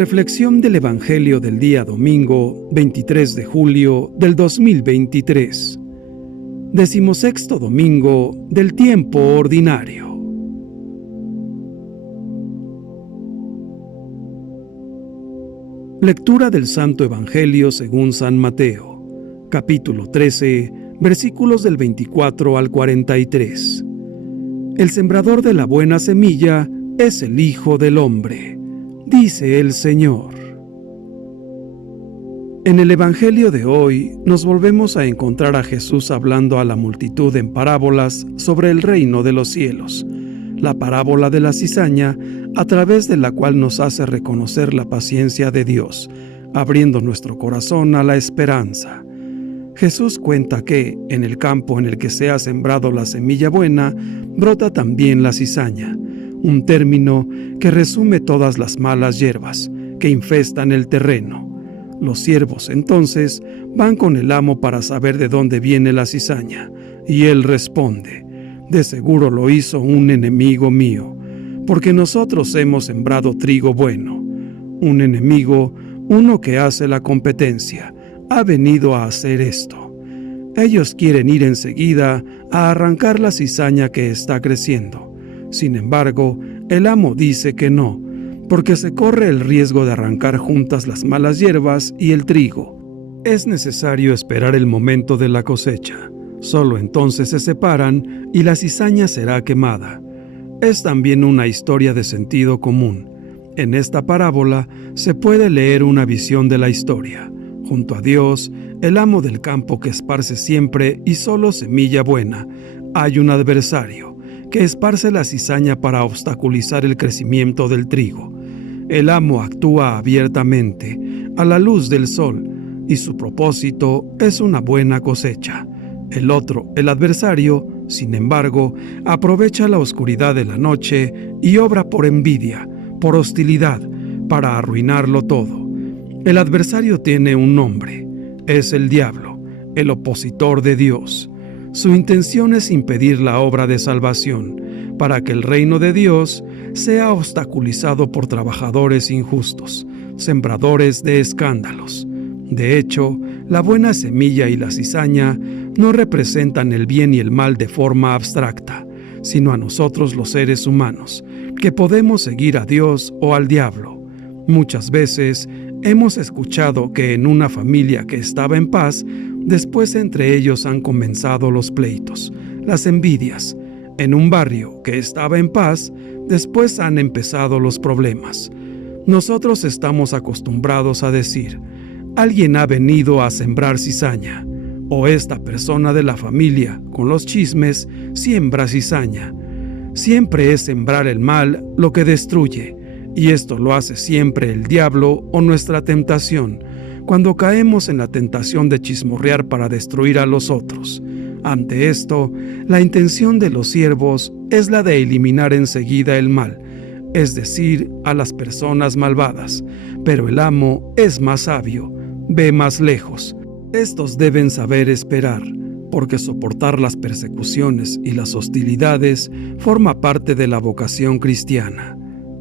Reflexión del Evangelio del día domingo, 23 de julio del 2023. 16º domingo del tiempo ordinario. Lectura del Santo Evangelio según San Mateo, capítulo 13, versículos del 24 al 43. El sembrador de la buena semilla es el Hijo del Hombre, dice el Señor. En el Evangelio de hoy nos volvemos a encontrar a Jesús hablando a la multitud en parábolas sobre el reino de los cielos, la parábola de la cizaña, a través de la cual nos hace reconocer la paciencia de Dios, abriendo nuestro corazón a la esperanza. Jesús cuenta que, en el campo en el que se ha sembrado la semilla buena, brota también la cizaña, un término que resume todas las malas hierbas que infestan el terreno. Los siervos, entonces, van con el amo para saber de dónde viene la cizaña, y él responde: «De seguro lo hizo un enemigo mío, porque nosotros hemos sembrado trigo bueno». Un enemigo, uno que hace la competencia, ha venido a hacer esto. Ellos quieren ir enseguida a arrancar la cizaña que está creciendo. Sin embargo, el amo dice que no, porque se corre el riesgo de arrancar juntas las malas hierbas y el trigo. Es necesario esperar el momento de la cosecha. Solo entonces se separan y la cizaña será quemada. Es también una historia de sentido común. En esta parábola se puede leer una visión de la historia. Junto a Dios, el amo del campo que esparce siempre y solo semilla buena, hay un adversario que esparce la cizaña para obstaculizar el crecimiento del trigo. El amo actúa abiertamente, a la luz del sol, y su propósito es una buena cosecha. El otro, el adversario, sin embargo, aprovecha la oscuridad de la noche y obra por envidia, por hostilidad, para arruinarlo todo. El adversario tiene un nombre: es el diablo, el opositor de Dios. Su intención es impedir la obra de salvación, para que el reino de Dios sea obstaculizado por trabajadores injustos, sembradores de escándalos. De hecho, la buena semilla y la cizaña no representan el bien y el mal de forma abstracta, sino a nosotros los seres humanos, que podemos seguir a Dios o al diablo. Muchas veces hemos escuchado que en una familia que estaba en paz, después entre ellos han comenzado los pleitos, las envidias. En un barrio que estaba en paz, después han empezado los problemas. Nosotros estamos acostumbrados a decir: alguien ha venido a sembrar cizaña, o esta persona de la familia, con los chismes, siembra cizaña. Siempre es sembrar el mal lo que destruye, y esto lo hace siempre el diablo o nuestra tentación, cuando caemos en la tentación de chismorrear para destruir a los otros. Ante esto, la intención de los siervos es la de eliminar enseguida el mal, es decir, a las personas malvadas, pero el amo es más sabio, ve más lejos. Estos deben saber esperar, porque soportar las persecuciones y las hostilidades forma parte de la vocación cristiana.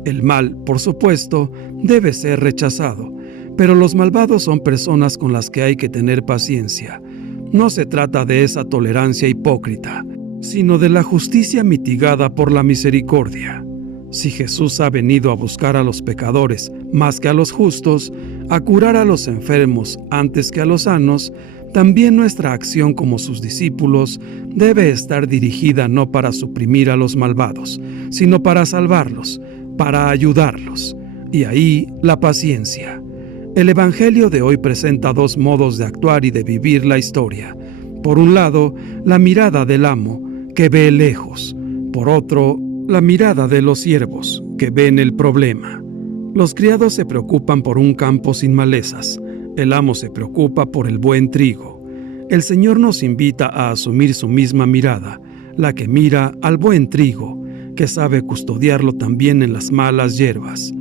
El mal, por supuesto, debe ser rechazado, pero los malvados son personas con las que hay que tener paciencia. No se trata de esa tolerancia hipócrita, sino de la justicia mitigada por la misericordia. Si Jesús ha venido a buscar a los pecadores más que a los justos, a curar a los enfermos antes que a los sanos, también nuestra acción como sus discípulos debe estar dirigida no para suprimir a los malvados, sino para salvarlos, para ayudarlos. Y ahí la paciencia. El Evangelio de hoy presenta dos modos de actuar y de vivir la historia. Por un lado, la mirada del amo, que ve lejos. Por otro, la mirada de los siervos, que ven el problema. Los criados se preocupan por un campo sin malezas. El amo se preocupa por el buen trigo. El Señor nos invita a asumir su misma mirada, la que mira al buen trigo, que sabe custodiarlo también en las malas hierbas.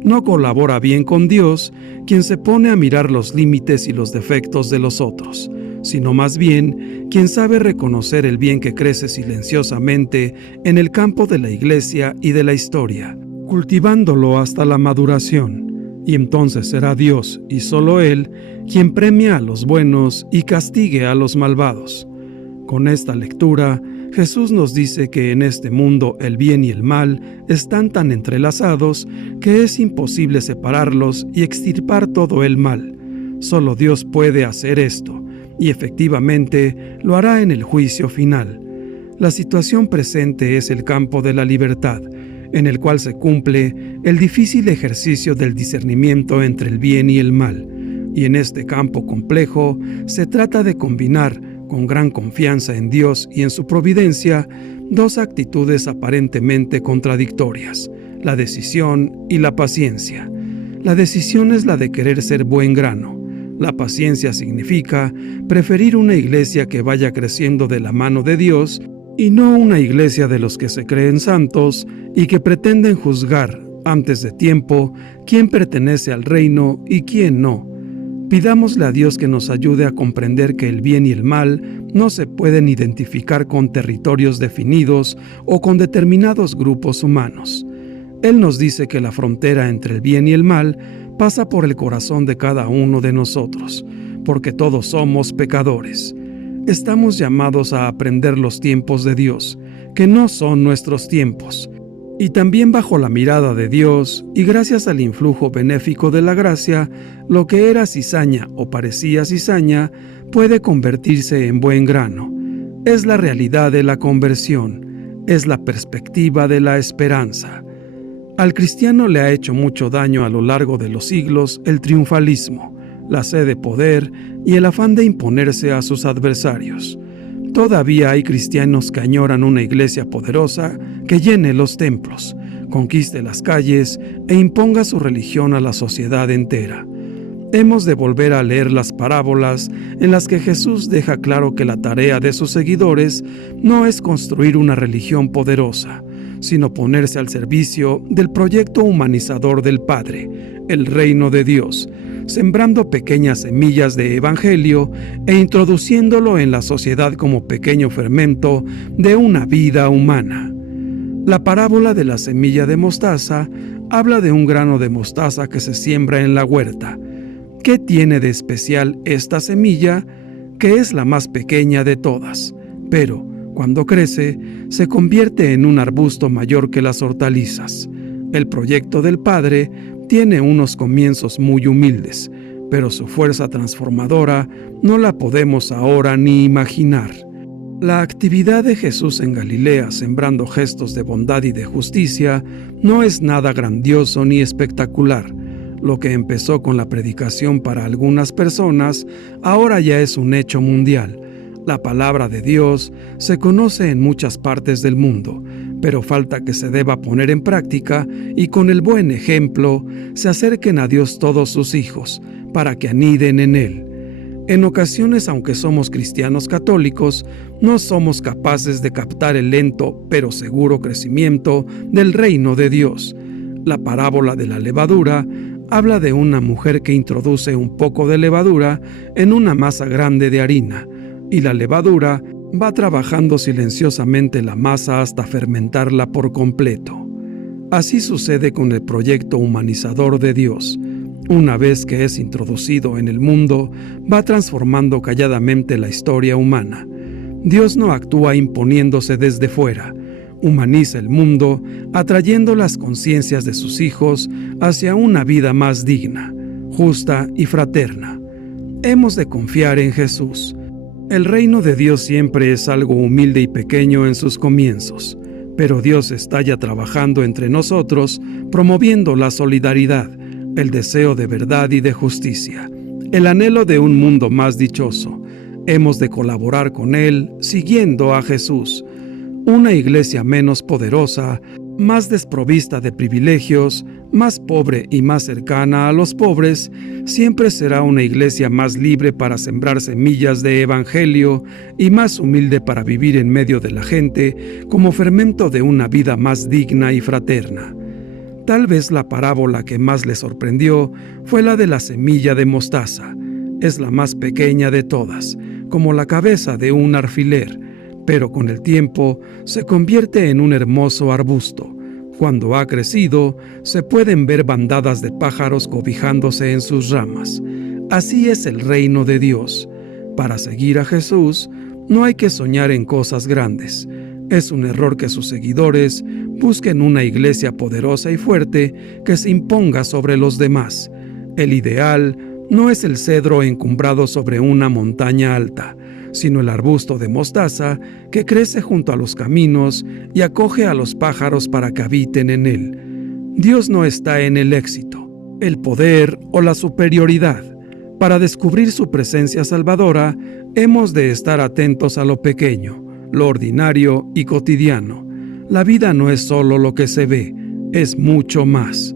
No colabora bien con Dios quien se pone a mirar los límites y los defectos de los otros, sino más bien quien sabe reconocer el bien que crece silenciosamente en el campo de la iglesia y de la historia, cultivándolo hasta la maduración. y entonces será Dios, y solo Él, quien premia a los buenos y castigue a los malvados. Con esta lectura, Jesús nos dice que en este mundo el bien y el mal están tan entrelazados que es imposible separarlos y extirpar todo el mal. Solo Dios puede hacer esto, y efectivamente lo hará en el juicio final. La situación presente es el campo de la libertad, en el cual se cumple el difícil ejercicio del discernimiento entre el bien y el mal, y en este campo complejo se trata de combinar, con gran confianza en Dios y en su providencia, dos actitudes aparentemente contradictorias: la decisión y la paciencia. La decisión es la de querer ser buen grano. La paciencia significa preferir una iglesia que vaya creciendo de la mano de Dios y no una iglesia de los que se creen santos y que pretenden juzgar antes de tiempo quién pertenece al reino y quién no. Pidámosle a Dios que nos ayude a comprender que el bien y el mal no se pueden identificar con territorios definidos o con determinados grupos humanos. Él nos dice que la frontera entre el bien y el mal pasa por el corazón de cada uno de nosotros, porque todos somos pecadores. Estamos llamados a aprender los tiempos de Dios, que no son nuestros tiempos, y también bajo la mirada de Dios, y gracias al influjo benéfico de la gracia, lo que era cizaña o parecía cizaña puede convertirse en buen grano. Es la realidad de la conversión, es la perspectiva de la esperanza. Al cristiano le ha hecho mucho daño a lo largo de los siglos el triunfalismo, la sed de poder y el afán de imponerse a sus adversarios. Todavía hay cristianos que añoran una iglesia poderosa que llene los templos, conquiste las calles e imponga su religión a la sociedad entera. Hemos de volver a leer las parábolas en las que Jesús deja claro que la tarea de sus seguidores no es construir una religión poderosa, sino ponerse al servicio del proyecto humanizador del Padre, el reino de Dios, sembrando pequeñas semillas de evangelio e introduciéndolo en la sociedad como pequeño fermento de una vida humana. La parábola de la semilla de mostaza habla de un grano de mostaza que se siembra en la huerta. ¿Qué tiene de especial esta semilla? Que es la más pequeña de todas, pero cuando crece, se convierte en un arbusto mayor que las hortalizas. El proyecto del Padre tiene unos comienzos muy humildes, pero su fuerza transformadora no la podemos ahora ni imaginar. La actividad de Jesús en Galilea, sembrando gestos de bondad y de justicia, no es nada grandioso ni espectacular. Lo que empezó con la predicación para algunas personas, ahora ya es un hecho mundial. La palabra de Dios se conoce en muchas partes del mundo, pero falta que se deba poner en práctica y con el buen ejemplo se acerquen a Dios todos sus hijos, para que aniden en Él. En ocasiones, aunque somos cristianos católicos, no somos capaces de captar el lento pero seguro crecimiento del reino de Dios. La parábola de la levadura habla de una mujer que introduce un poco de levadura en una masa grande de harina, y la levadura va trabajando silenciosamente la masa hasta fermentarla por completo. Así sucede con el proyecto humanizador de Dios. Una vez que es introducido en el mundo, va transformando calladamente la historia humana. Dios no actúa imponiéndose desde fuera. Humaniza el mundo, atrayendo las conciencias de sus hijos hacia una vida más digna, justa y fraterna. Hemos de confiar en Jesús. El reino de Dios siempre es algo humilde y pequeño en sus comienzos, pero Dios está ya trabajando entre nosotros, promoviendo la solidaridad, el deseo de verdad y de justicia, el anhelo de un mundo más dichoso. Hemos de colaborar con Él, siguiendo a Jesús. Una iglesia menos poderosa, más desprovista de privilegios, más pobre y más cercana a los pobres, siempre será una iglesia más libre para sembrar semillas de evangelio y más humilde para vivir en medio de la gente como fermento de una vida más digna y fraterna. Tal vez la parábola que más le sorprendió fue la de la semilla de mostaza. Es la más pequeña de todas, como la cabeza de un alfiler, pero con el tiempo se convierte en un hermoso arbusto, Cuando ha crecido, se pueden ver bandadas de pájaros cobijándose en sus ramas. Así es el reino de Dios. Para seguir a Jesús, no hay que soñar en cosas grandes. Es un error que sus seguidores busquen una iglesia poderosa y fuerte que se imponga sobre los demás. El ideal no es el cedro encumbrado sobre una montaña alta, sino el arbusto de mostaza que crece junto a los caminos y acoge a los pájaros para que habiten en él. Dios no está en el éxito, el poder o la superioridad. Para descubrir su presencia salvadora, hemos de estar atentos a lo pequeño, lo ordinario y cotidiano. La vida no es solo lo que se ve, es mucho más.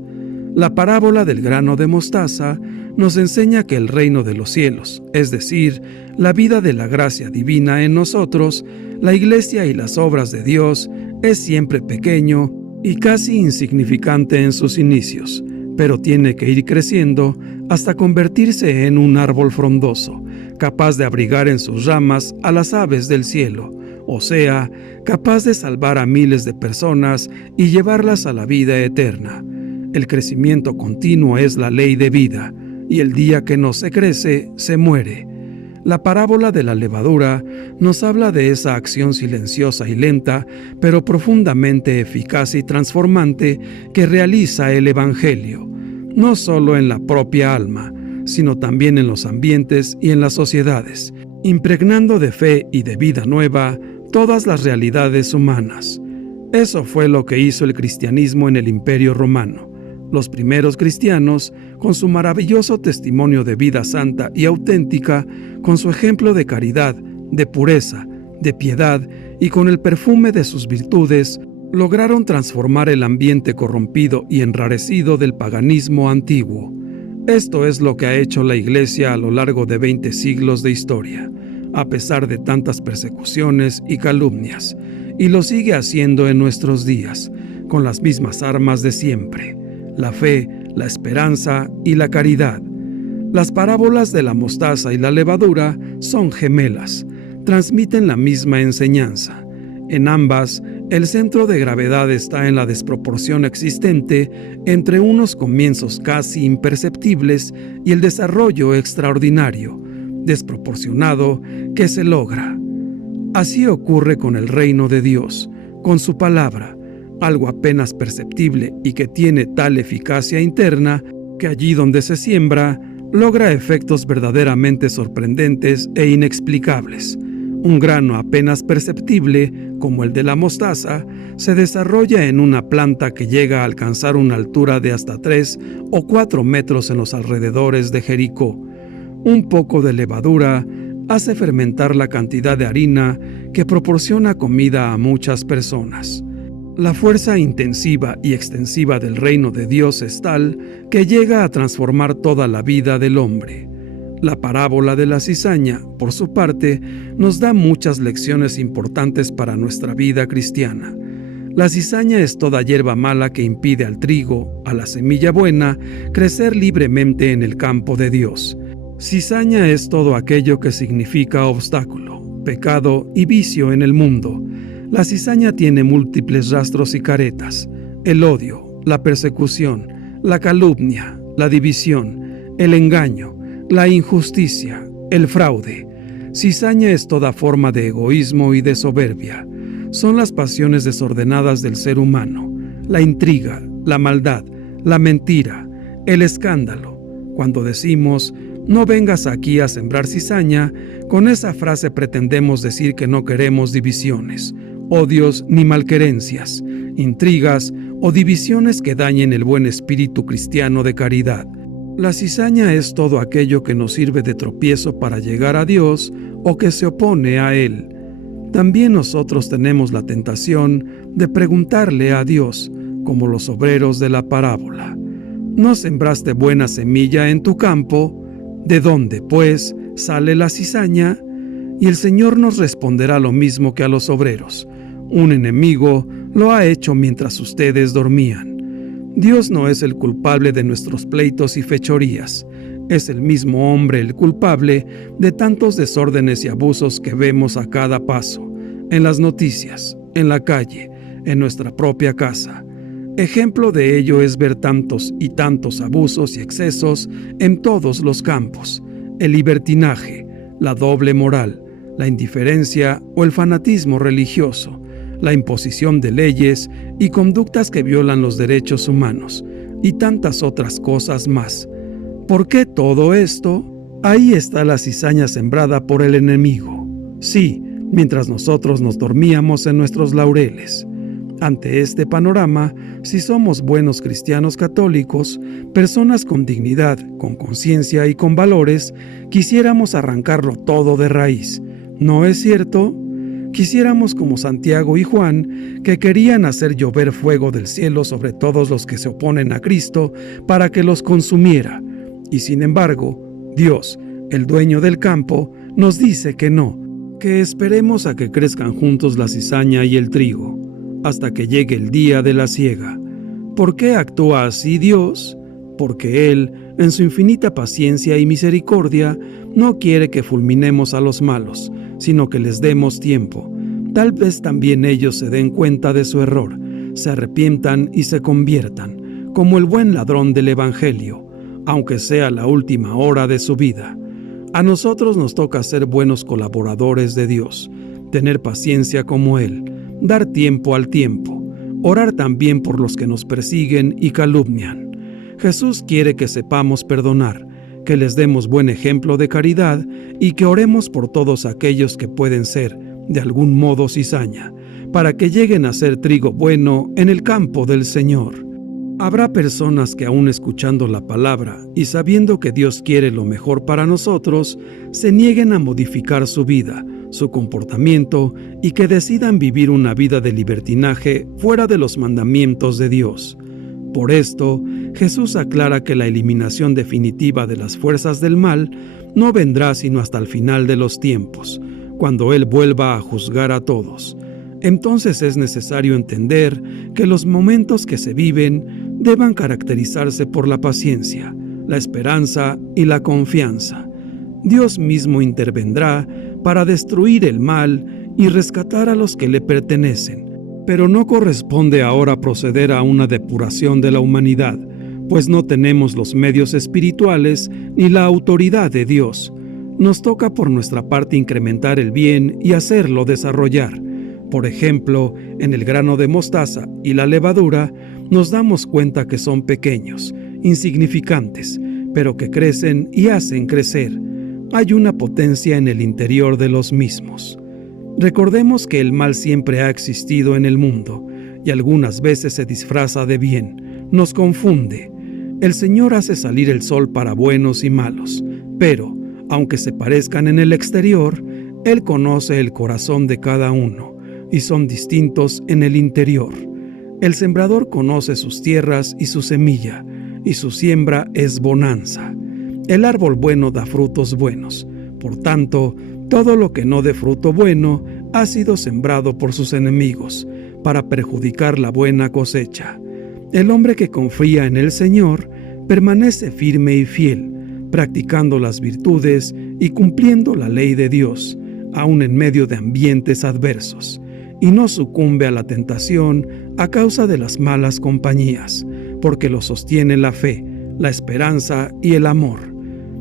La parábola del grano de mostaza nos enseña que el reino de los cielos, es decir, la vida de la gracia divina en nosotros, la iglesia y las obras de Dios, es siempre pequeño y casi insignificante en sus inicios, pero tiene que ir creciendo hasta convertirse en un árbol frondoso, capaz de abrigar en sus ramas a las aves del cielo, o sea, capaz de salvar a miles de personas y llevarlas a la vida eterna. El crecimiento continuo es la ley de vida, y el día que no se crece, se muere. La parábola de la levadura nos habla de esa acción silenciosa y lenta, pero profundamente eficaz y transformante que realiza el Evangelio, no solo en la propia alma, sino también en los ambientes y en las sociedades, impregnando de fe y de vida nueva todas las realidades humanas. Eso fue lo que hizo el cristianismo en el Imperio Romano. Los primeros cristianos, con su maravilloso testimonio de vida santa y auténtica, con su ejemplo de caridad, de pureza, de piedad y con el perfume de sus virtudes, lograron transformar el ambiente corrompido y enrarecido del paganismo antiguo. Esto es lo que ha hecho la Iglesia a lo largo de 20 siglos de historia, a pesar de tantas persecuciones y calumnias, y lo sigue haciendo en nuestros días, con las mismas armas de siempre: la fe, la esperanza y la caridad. Las parábolas de la mostaza y la levadura son gemelas, transmiten la misma enseñanza. En ambas, el centro de gravedad está en la desproporción existente entre unos comienzos casi imperceptibles y el desarrollo extraordinario, desproporcionado, que se logra. Así ocurre con el reino de Dios, con su palabra, algo apenas perceptible y que tiene tal eficacia interna que allí donde se siembra, logra efectos verdaderamente sorprendentes e inexplicables. Un grano apenas perceptible, como el de la mostaza, se desarrolla en una planta que llega a alcanzar una altura de hasta 3 o 4 metros en los alrededores de Jericó. Un poco de levadura hace fermentar la cantidad de harina que proporciona comida a muchas personas. La fuerza intensiva y extensiva del reino de Dios es tal que llega a transformar toda la vida del hombre. La parábola de la cizaña, por su parte, nos da muchas lecciones importantes para nuestra vida cristiana. La cizaña es toda hierba mala que impide al trigo, a la semilla buena, crecer libremente en el campo de Dios. Cizaña es todo aquello que significa obstáculo, pecado y vicio en el mundo. La cizaña tiene múltiples rastros y caretas: el odio, la persecución, la calumnia, la división, el engaño, la injusticia, el fraude. Cizaña es toda forma de egoísmo y de soberbia. Son las pasiones desordenadas del ser humano, la intriga, la maldad, la mentira, el escándalo. Cuando decimos "no vengas aquí a sembrar cizaña", con esa frase pretendemos decir que no queremos divisiones, odios ni malquerencias, intrigas o divisiones que dañen el buen espíritu cristiano de caridad. La cizaña es todo aquello que nos sirve de tropiezo para llegar a Dios o que se opone a Él. También nosotros tenemos la tentación de preguntarle a Dios, como los obreros de la parábola: ¿no sembraste buena semilla en tu campo? ¿De dónde, pues, sale la cizaña? Y el Señor nos responderá lo mismo que a los obreros: un enemigo lo ha hecho mientras ustedes dormían. Dios no es el culpable de nuestros pleitos y fechorías. Es el mismo hombre el culpable de tantos desórdenes y abusos que vemos a cada paso, en las noticias, en la calle, en nuestra propia casa. Ejemplo de ello es ver tantos y tantos abusos y excesos en todos los campos: el libertinaje, la doble moral, la indiferencia o el fanatismo religioso, la imposición de leyes y conductas que violan los derechos humanos, y tantas otras cosas más. ¿Por qué todo esto? Ahí está la cizaña sembrada por el enemigo. Sí, mientras nosotros nos dormíamos en nuestros laureles. Ante este panorama, si somos buenos cristianos católicos, personas con dignidad, con conciencia y con valores, quisiéramos arrancarlo todo de raíz. ¿No es cierto? Quisiéramos, como Santiago y Juan, que querían hacer llover fuego del cielo sobre todos los que se oponen a Cristo para que los consumiera. Y sin embargo, Dios, el dueño del campo, nos dice que no, que esperemos a que crezcan juntos la cizaña y el trigo, hasta que llegue el día de la siega. ¿Por qué actúa así Dios? Porque Él, en su infinita paciencia y misericordia, no quiere que fulminemos a los malos, sino que les demos tiempo. Tal vez también ellos se den cuenta de su error, se arrepientan y se conviertan, como el buen ladrón del Evangelio, aunque sea la última hora de su vida. A nosotros nos toca ser buenos colaboradores de Dios, tener paciencia como Él, dar tiempo al tiempo, orar también por los que nos persiguen y calumnian. Jesús quiere que sepamos perdonar, que les demos buen ejemplo de caridad y que oremos por todos aquellos que pueden ser, de algún modo, cizaña, para que lleguen a ser trigo bueno en el campo del Señor. Habrá personas que, aún escuchando la palabra y sabiendo que Dios quiere lo mejor para nosotros, se nieguen a modificar su vida, su comportamiento y que decidan vivir una vida de libertinaje fuera de los mandamientos de Dios. Por esto, Jesús aclara que la eliminación definitiva de las fuerzas del mal no vendrá sino hasta el final de los tiempos, cuando Él vuelva a juzgar a todos. Entonces es necesario entender que los momentos que se viven deban caracterizarse por la paciencia, la esperanza y la confianza. Dios mismo intervendrá para destruir el mal y rescatar a los que le pertenecen. Pero no corresponde ahora proceder a una depuración de la humanidad, pues no tenemos los medios espirituales ni la autoridad de Dios. Nos toca por nuestra parte incrementar el bien y hacerlo desarrollar. Por ejemplo, en el grano de mostaza y la levadura, nos damos cuenta que son pequeños, insignificantes, pero que crecen y hacen crecer. Hay una potencia en el interior de los mismos. Recordemos que el mal siempre ha existido en el mundo y algunas veces se disfraza de bien, nos confunde. El Señor hace salir el sol para buenos y malos, pero, aunque se parezcan en el exterior, Él conoce el corazón de cada uno y son distintos en el interior. El sembrador conoce sus tierras y su semilla, y su siembra es bonanza. El árbol bueno da frutos buenos, por tanto, todo lo que no dé fruto bueno ha sido sembrado por sus enemigos, para perjudicar la buena cosecha. El hombre que confía en el Señor permanece firme y fiel, practicando las virtudes y cumpliendo la ley de Dios, aun en medio de ambientes adversos, y no sucumbe a la tentación a causa de las malas compañías, porque lo sostiene la fe, la esperanza y el amor.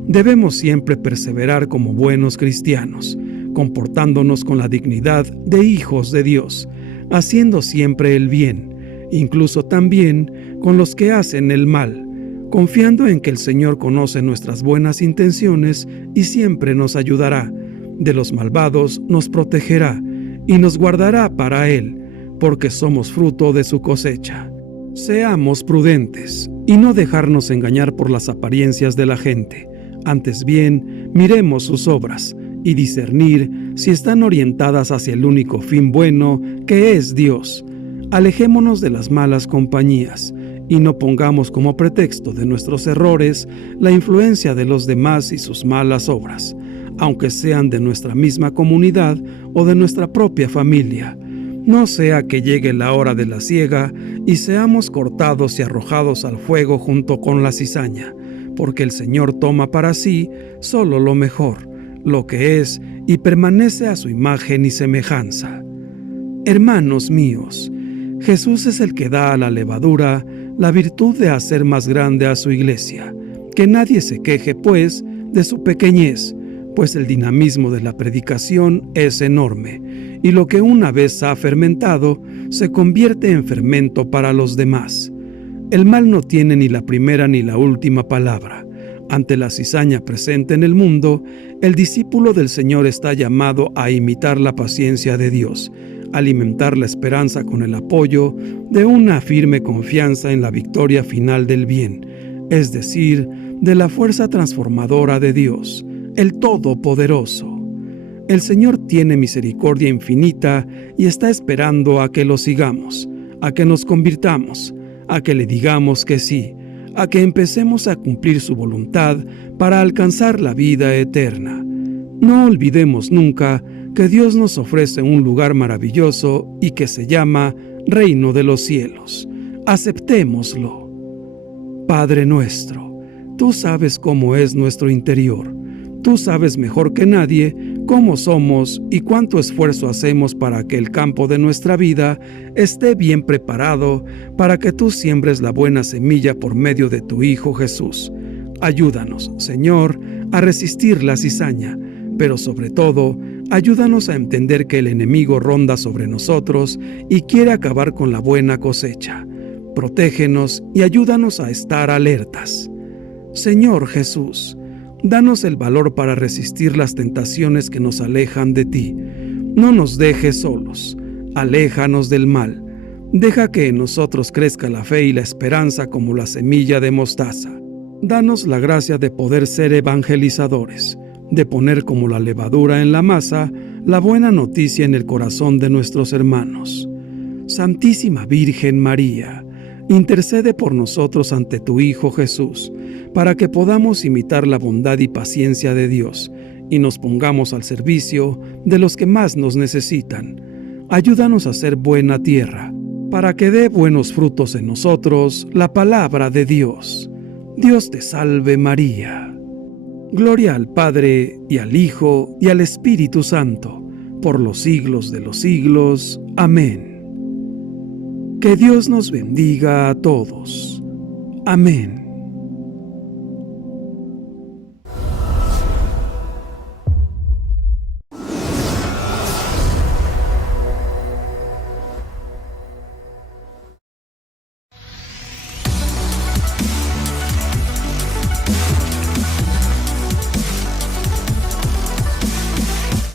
Debemos siempre perseverar como buenos cristianos, comportándonos con la dignidad de hijos de Dios, haciendo siempre el bien, incluso también con los que hacen el mal, confiando en que el Señor conoce nuestras buenas intenciones y siempre nos ayudará. De los malvados nos protegerá y nos guardará para Él, porque somos fruto de su cosecha. Seamos prudentes y no dejarnos engañar por las apariencias de la gente. Antes bien, miremos sus obras y discernir si están orientadas hacia el único fin bueno, que es Dios. Alejémonos de las malas compañías y no pongamos como pretexto de nuestros errores la influencia de los demás y sus malas obras, aunque sean de nuestra misma comunidad o de nuestra propia familia. No sea que llegue la hora de la siega y seamos cortados y arrojados al fuego junto con la cizaña, porque el Señor toma para sí solo lo mejor, lo que es, y permanece a su imagen y semejanza. Hermanos míos, Jesús es el que da a la levadura la virtud de hacer más grande a su iglesia. Que nadie se queje, pues, de su pequeñez, pues el dinamismo de la predicación es enorme, y lo que una vez ha fermentado se convierte en fermento para los demás. El mal no tiene ni la primera ni la última palabra. Ante la cizaña presente en el mundo, el discípulo del Señor está llamado a imitar la paciencia de Dios, alimentar la esperanza con el apoyo de una firme confianza en la victoria final del bien, es decir, de la fuerza transformadora de Dios, el Todopoderoso. El Señor tiene misericordia infinita y está esperando a que lo sigamos, a que nos convirtamos, a que le digamos que sí, a que empecemos a cumplir su voluntad para alcanzar la vida eterna. No olvidemos nunca que Dios nos ofrece un lugar maravilloso y que se llama Reino de los Cielos. Aceptémoslo. Padre nuestro, tú sabes cómo es nuestro interior. Tú sabes mejor que nadie cómo somos y cuánto esfuerzo hacemos para que el campo de nuestra vida esté bien preparado para que tú siembres la buena semilla por medio de tu Hijo Jesús. Ayúdanos, Señor, a resistir la cizaña, pero sobre todo, ayúdanos a entender que el enemigo ronda sobre nosotros y quiere acabar con la buena cosecha. Protégenos y ayúdanos a estar alertas. Señor Jesús, danos el valor para resistir las tentaciones que nos alejan de ti. No nos dejes solos, aléjanos del mal. Deja que en nosotros crezca la fe y la esperanza como la semilla de mostaza. Danos la gracia de poder ser evangelizadores, de poner como la levadura en la masa la buena noticia en el corazón de nuestros hermanos. Santísima Virgen María, intercede por nosotros ante tu Hijo Jesús, para que podamos imitar la bondad y paciencia de Dios y nos pongamos al servicio de los que más nos necesitan. Ayúdanos a ser buena tierra, para que dé buenos frutos en nosotros la palabra de Dios. Dios te salve María. Gloria al Padre, y al Hijo, y al Espíritu Santo, por los siglos de los siglos. Amén. Que Dios nos bendiga a todos. Amén.